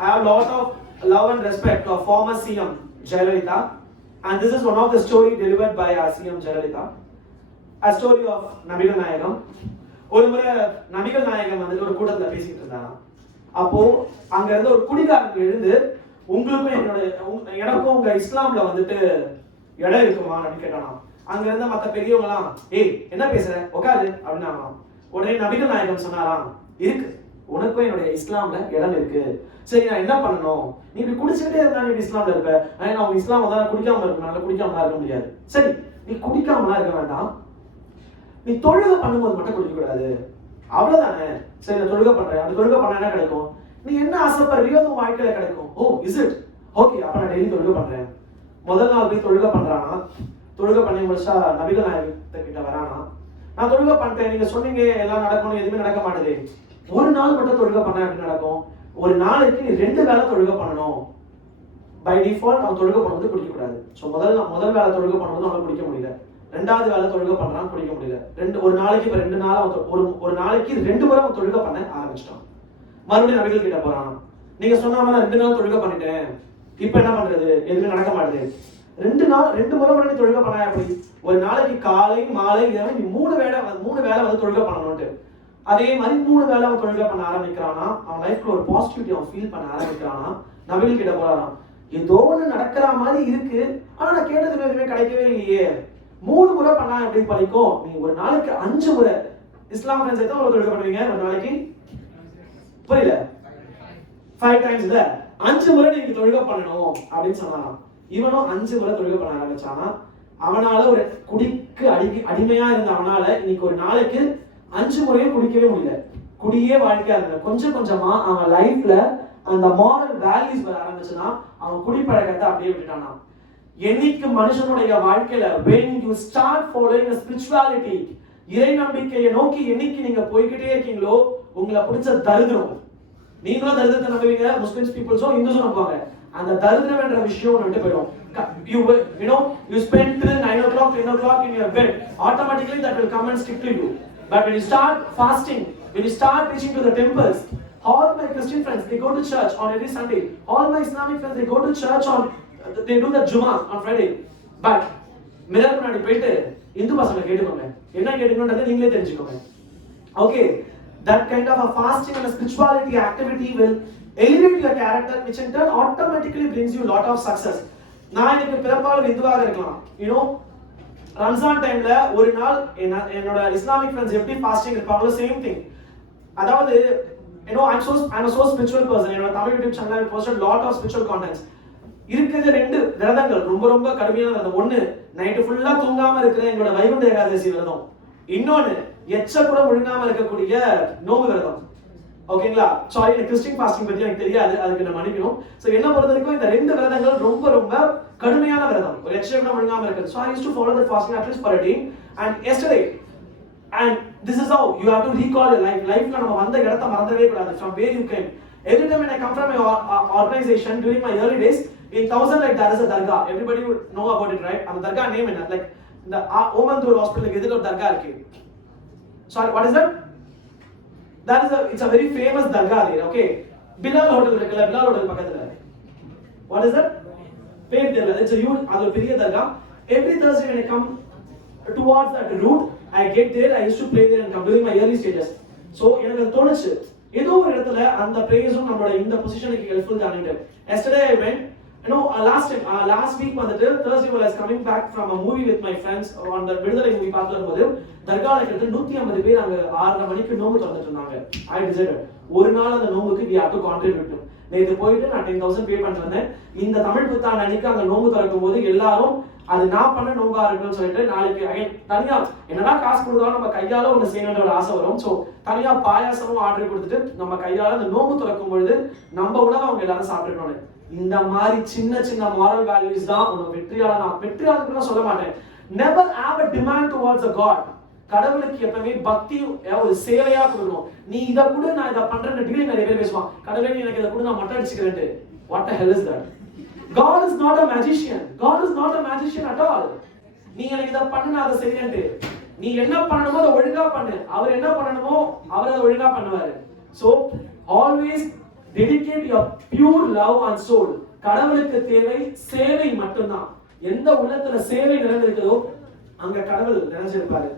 I have a lot of love and respect for former CM Jayalalitha, and this is one of the story delivered by our CM Jayalalitha, a story of Nabigal Nayagam. ஒரு முறை நபிகள் நாயகம் வந்துட்டு ஒரு கூட்டத்தில் பேசிட்டு இருந்தாங்க. அப்போ அங்க இருந்த ஒரு குடிகாரன் எழுந்து, உங்களுக்கும் எனக்கும் உங்க இஸ்லாம்ல வந்துட்டு இடம் இருக்குமா அப்படின்னு கேட்டானா. அங்க இருந்த மற்ற பெரியவங்க எல்லாம், ஏய் என்ன பேசுற, உட்காரு அப்படின்னா. உடனே நபிகள் நாயகம் சொன்னாராம், இருக்கு, உனக்கும் என்னுடைய இஸ்லாம்ல இடம் இருக்கு. சரி, நான் என்ன பண்ணணும்? நீ இப்படி குடிச்சுக்கிட்டே இருந்தா நீ இஸ்லாம்ல இருப்ப. நான் உங்க இஸ்லாம் தான் குடிக்காம இருக்கனால குடிக்காமலாம் இருக்க முடியாது. சரி, நீ குடிக்காமலாம் இருக்க வேண்டாம், நீ தொழுகை பண்ணும்போது மட்டும் குடிக்க கூடாது, அவ்வளவுதானே. சரி, நான் தொழுகை பண்றேன், அந்த தொழுகை பண்ண என்ன கிடைக்கும்? நீ என்ன ஆசைப்படுறியோ அது உன் வாழ்க்கையில கிடைக்கும். ஓ இஸ் இட் ஓகே, அப்ப நான் டெய்லி தொழுகை பண்றேன். முதல் நாள் போய் தொழுகை பண்றானா, தொழுகை பண்ணி முடிச்சா நபிகள் நாயகத்திட்ட வரானா, நான் தொழுகை பண்ணிட்டேன், நீங்க சொன்னீங்க எல்லாம் நடக்கணும், எதுவுமே நடக்க மாட்டேது. ஒரு நாள் மட்டும் தொழுகை பண்ண எப்படி நடக்கும்? ஒரு நாளைக்கு நீ 2 வேளை தொழுகை பண்ணணும். பை டிஃபால்ட் அவன் தொழுகை பண்ணும்போது குடிக்க கூடாது. ஸோ முதல் வேளை தொழுகை பண்ணும்போது அவனை குடிக்க முடியல, 2வது வேளை தொழுகை பண்றான்னு குடிக்க முடியல. ஒரு நாளைக்கு இப்ப 2 நாள் ஒரு நாளைக்கு 2 முறை அவன் தொழுகை பண்ண ஆரம்பிச்சிட்டான். மறுபடியும் நபிகள் கிட்ட போறான், நீங்க சொன்ன மாதிரி 2 நாள் தொழுகை பண்ணிட்டேன், இப்ப என்ன பண்றது, எதுவுமே நடக்க மாட்டேது. 2 முறை மட்டும் நீ தொழுகை பண்ணா எப்படி? ஒரு நாளைக்கு காலை மாலை இரவு நீ 3 வேளை வந்து தொழுகை பண்ணணும்ட்டு. அதே மாதிரி 3 வேளை அவன் தொழுகை பண்ண ஆரம்பிக்கிறானா, அவன் லைஃப்ல ஒரு பாசிட்டிவிட்டி அவன் ஃபீல் பண்ண ஆரம்பிக்கிறானா. நபிகள் கிட்ட போறான், ஏதோ ஒண்ணு நடக்கிற மாதிரி இருக்கு, ஆனா நான் கேட்டது எதுவுமே கிடைக்கவே இல்லையே. 3 முறை பண்ணா எப்படி பழிக்கும்? நீ ஒரு நாளைக்கு 5 முறை, இஸ்லாம் ஃப்ரெண்ட்ஸ் எத்தனை முறை தொழுகை பண்ணுவீங்க ஒரு நாளைக்கு? புரியல, 5 டைம்ஸ் இல்ல, 5 முறை நீங்க தொழுகை பண்ணணும் அப்படின்னு சொன்னான். இவனும் 5 முறை தொழுகை பண்ண ஆரம்பிச்சானா. அவனால ஒரு குடிக்கு அடிமையா இருந்த அவனால இன்னைக்கு ஒரு நாளைக்கு 5 முறையும் குடிக்கவே முடியல. குடியே வாழ்க்கையா இருந்தது. கொஞ்சம் கொஞ்சமா அவன் லைஃப்ல அந்த மாரல் வேல்யூஸ் வர ஆரம்பிச்சுன்னா அவன் குடிப்பழக்கத்தை அப்படியே விட்டுட்டானா. என்னைக்கு மனுஷனுடைய வாழ்க்கையில when you start following a spirituality, இறை நம்பிக்கையை நோக்கி என்னைக்கு நீங்க போய்கிட்டே இருக்கீங்களோ உங்களை பிடிச்ச தரித்திரம், நீங்களும் தரித்திரத்தை நம்புவீங்க, முஸ்லிம்ஸ் பீப்புள்ஸும் இந்துஸும் நம்புவாங்க. அந்த தரித்திரம் என்ற விஷயம் விட்டு போயிடும். You spend till 9 o'clock, 10 o'clock in your bed, automatically that will come and stick to you. But when you start fasting, when you start reaching to the temples, all my Christian friends, they go to church on every Sunday. All my Islamic friends, they go to church they do the Jummah on Friday. But mirror முன்னாடி போயிட்டு இந்து பசங்க கேட்டுக்கோங்க, என்ன கேட்டுக்கணும்ன்றதை நீங்களே தெரிஞ்சுக்கோங்க. Okay, that kind of a fasting and a spirituality activity will elevate your character, which in turn automatically brings you lot of success. நான் இன்னைக்கு பிறப்பால் இந்துவாக இருக்கலாம், ரம்ஜான் டைம்ல ஒரு நாள் என்னோட இஸ்லாமிக் ஃப்ரெண்ட்ஸ் எப்படி ஃபாஸ்டிங் இருப்பாங்களோ சேம் திங். அதாவது I'm a so spiritual person. என்னோட தமிழ் யூடியூப் சேனல்ல I posted lot of spiritual contents. இருக்கிறது 2 விரதங்கள் ரொம்ப ரொம்ப கடுமையான விரதம். ஒன்னு நைட்டு ஃபுல்லா தூங்காம இருக்கிற எங்களோட வைகுண்ட ஏகாதசி விரதம், இன்னொன்னு எச்ச கூட முழுங்காம இருக்கக்கூடிய நோம்பு விரதம். ஓகேங்களா? சாரி, எனக்கு கிறிஸ்டியன் ஃபாஸ்டிங் பத்தி எனக்கு தெரியாது, அதுக்கு நான் மன்னிக்கணும். சோ என்ன பொறுத்த வரைக்கும் இந்த 2 விரதங்கள் ரொம்ப ரொம்ப கடுமையான விரதம், ஒரு எச்ச கூட முழுங்காம இருக்குது. So I used to follow that fasting at least for a day. And yesterday, and this is how you have to recall your life. Life நம்ம வந்த இடத்தை மறந்தவே கூடாது. From where you came. Every time when I come from my organization during my early days, in Thousand Light there is a dargah. Everybody would know about it, right? And the dargah name என்ன? Like the Omandur hospital எதிர ஒரு dargah இருக்கு. Sorry, what is that? It's a very famous dargah there. Okay, Bilal hotel இருக்குல்ல, Bilal hotel பக்கத்துல. What is that? பேர் தெரியல. It's a huge, அது ஒரு பெரிய dargah. Every Thursday when I come towards that route, I get there, I used to pray there and come during my early stages. So எனக்கு தோணுச்சு ஏதோ ஒரு இடத்துல அந்த பிரேயர்ஸும் நம்மளோட இந்த பொசிஷனுக்கு ஹெல்ப்ஃபுல் தானே. Yesterday I went, last week வந்துட்டு Thursday when I was coming back from a movie with my friends on the விடுதலை மூவி பார்த்து வரும்போது தர்கால கிட்ட 150 பேர் அங்க 6:30 மணிக்கு நோம்பு திறந்துட்டு இருந்தாங்க. I decided ஒரு நாள் அந்த நோம்புக்கு we have to contribute. நேத்து போயிட்டு நான் 10,000 பே பண்ணிட்டு வந்தேன். இந்த தமிழ் புத்தாண்டு அன்னைக்கு அங்க நோம்பு திறக்கும் போது எல்லாரும் அது நான் பண்ண நோம்பா இருக்குன்னு சொல்லிட்டு நாளைக்கு தனியா என்னதான் காசு கொடுத்தாலும் நம்ம கையால ஒண்ணு செய்யணும்ன்ற ஒரு ஆசை வரும். சோ தனியா பாயாசமும் ஆர்டர் கொடுத்துட்டு நம்ம கையால அந்த நோம்பு திறக்கும் பொழுது நம்ம உணவை அவங்க எல்லாரும் சாப்பிட்டுக்கணும். இந்த மாதிரி சின்ன சின்ன moral values தான் உனக்கு வெற்றியாளனா சொல்ல மாட்டேன். Never have a demand towards a God. கடவுளுக்கு எப்பவுமே பக்தி ஒரு சேவையா கொடுக்கணும். நீ இத கூட நான் இத பண்றேன்னு டீலிங் நிறைய பேர் பேசுவான். கடவுளே நீ எனக்கு இத கூட நான் மட்ட அடிச்சுக்கிறேன். What the hell is that? God is not a magician. God is not a magician at all. நீ எனக்கு இத பண்ணு நான் அத செய்றேன். நீ என்ன பண்ணணுமோ அத ஒழுங்கா பண்ணு. அவர் என்ன பண்ணணுமோ அவர் அத ஒழுங்கா பண்ணுவாரு. So always dedicate your pure love and soul. கடவுளுக்கு தேவை சேவை மட்டும்தான். எந்த உள்ளத்துல சேவை நிறைந்திருக்கிறதோ அங்க கடவுள் நிறைஞ்சிருப்பாரு.